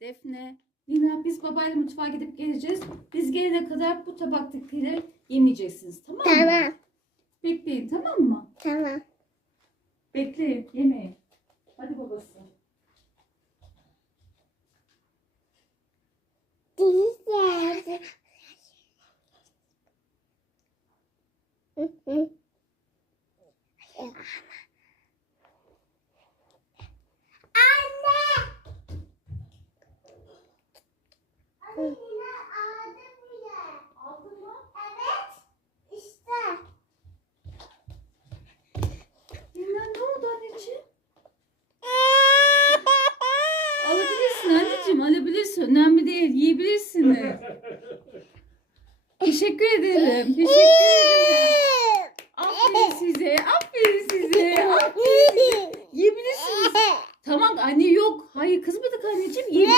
Defne, Lina biz babayla mutfağa gidip geleceğiz. Biz gelene kadar bu tabaktakileri yemeyeceksiniz tamam mı? Tamam. Bekleyin tamam mı? Tamam. Bekleyin yemeyin. Hadi babası. Güzel. Hı hı. Anne. Önemli değil yiyebilirsiniz. Teşekkür ederim. Teşekkür ederim. Aferin size. Aferin size. Aferin. Yiyebilirsiniz. Tamam anne yok. Hayır kızmadık anneciğim. Yiyebilirsiniz.